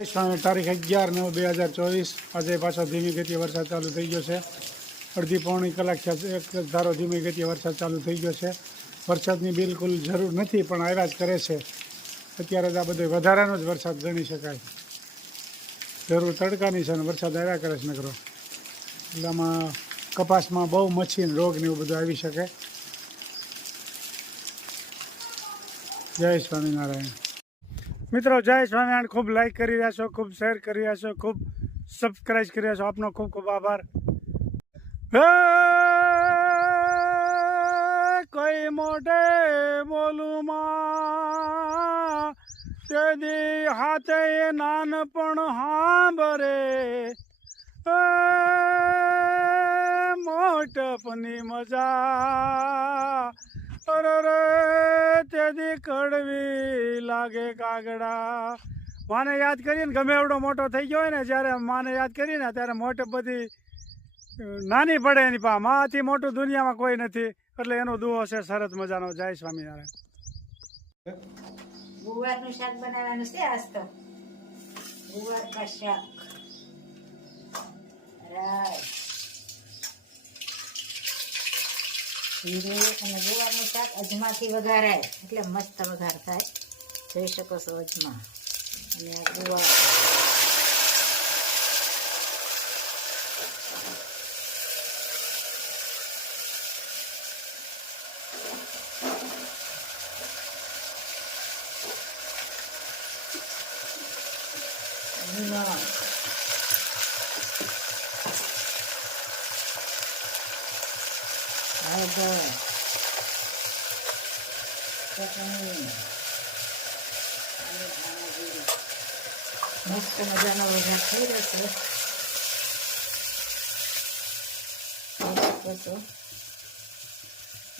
તારીખ 11/9/2024 આજે પાછો ધીમી ગતિએ વરસાદ ચાલુ થઈ ગયો છે। અડધી પોણી કલાક થયા એક ધારો ધીમી ગતિએ વરસાદ ચાલુ થઈ ગયો છે। વરસાદની બિલકુલ જરૂર નથી પણ આવ્યા જ કરે છે। અત્યારે જ આ બધો વધારાનો જ વરસાદ ગણી શકાય। જરૂર તડકાની છે અને વરસાદ આવ્યા કરે છે નકરો, એટલે આમાં કપાસમાં બહુ મચ્છી રોગ ને એવું બધું આવી શકે। જય સ્વામિનારાયણ મિત્રો, જય સ્વામિનારાયણ। ખૂબ લાઈક કરી રહ્યા છો, ખૂબ શેર કરી રહ્યા છો, ખૂબ સબસ્ક્રાઈબ કરી રહ્યા છો, આપનો ખૂબ ખૂબ આભાર। કોઈ મોઢે બોલું માં તેદી હાથે નાનપણ હાંભરે, મોટપની મજા અરે તેદી કડવી લાગે કાગડા। માને યાદ કરીએ ને, ગમે એવડો મોટો થઈ ગયો હોય ને, જ્યારે માને યાદ કરીએ ને ત્યારે મોટે બધી નાની પડે એની પા। માથી મોટું દુનિયામાં કોઈ નથી, એટલે એનો દુહો છે સરસ મજાનો। જય સ્વામિનારાયણ। ગુવારનું શાક બનાવવાનું છે આજ તો। ગુવાર કા શાક જીરે અને ગુવારનું શાક અજમાથી વઘારાય એટલે મસ્ત વઘાર થાય। જોઈ શકો છો અજમા અને આ ગુવાર। હળદર, ચટણી અને ધાણા જીરું મસ્ત મજાનો વઘાર થઈ રહ્યો છે।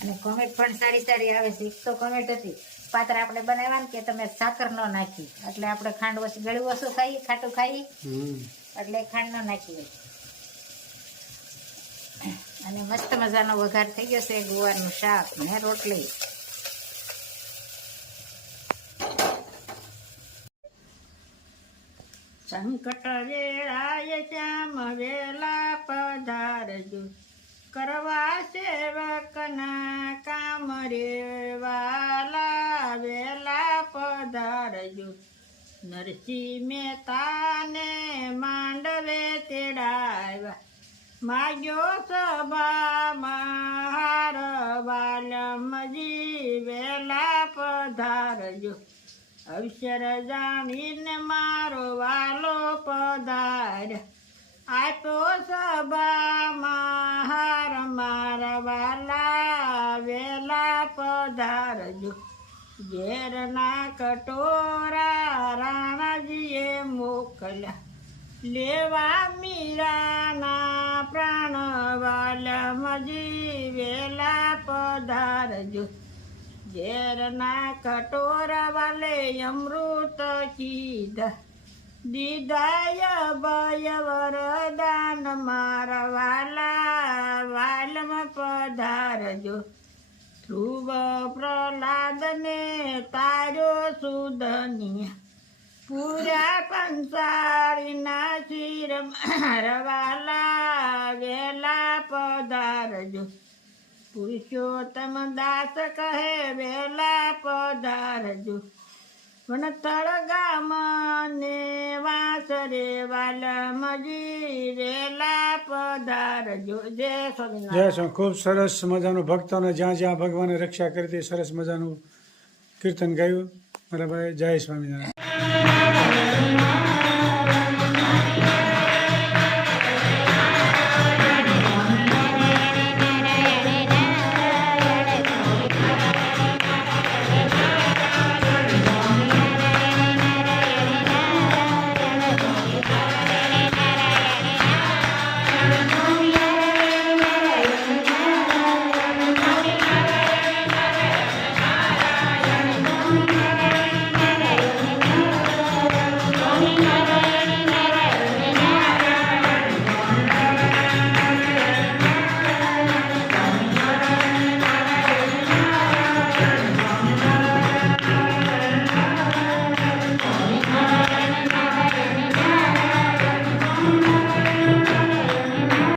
અને કોમેન્ટ પણ સારી સારી આવે છે। એક તો કોમેન્ટ હતી, પાત્ર આપણે બનાવ્યા ને કે તમે સાકર ન નાખી, એટલે આપણે ખાંડ ઓછી ગળ્યું ઓછું ખાઈએ, ખાટું ખાઈએ, એટલે ખાંડ ન નાખી। અને મસ્ત મજાનો વઘાર થઈ ગયો છે ગુવારનું શાક ને રોટલી। સંકટ વેળાએ શ્યામ વેલા પધારજો, કરવા સેવકના કામ રે વાલા વેલા પધારજો। નરસિંહ મહેતાને માંડવે તેડાવ્યા, માગ્યો સભામાં હાર વાલમજી વેલા પધારજો। અવસર જાણીને મારો વાલો પધાર્યા, આપ્યો સભામાં હાર મારા વાલા વેલા પધારજો। ઝેરના કટોરા રાણાજીએ મોકલ્યા, લેવા મીરાના પ્રાણ વાલમજી વેલા પધારજો। ઝેરના કટોરા વાલે અમૃત કીધા, દીદાય ભય વરદાન મારા વાલા વાલમ પધારજો। ધ્રુવ પ્રહલાદને તાર્યો સુધનિયા, પૂરા પંસારીના શિર મારા વાલા વેલા પધારજો। પુરુષોત્તમ દાસ કહે વેલા પધારજો। વનથળ ગામ ને વાસરે વાલમજી વેલા પધારજો। જય સ્વામિનારાયણ। જય સ્વામી। ખૂબ સરસ મજાનું ભક્તોને જ્યાં જ્યાં ભગવાને રક્ષા કરી હતી સરસ મજાનું કીર્તન ગાયું મારા ભાઈ। જય સ્વામિનારાયણ।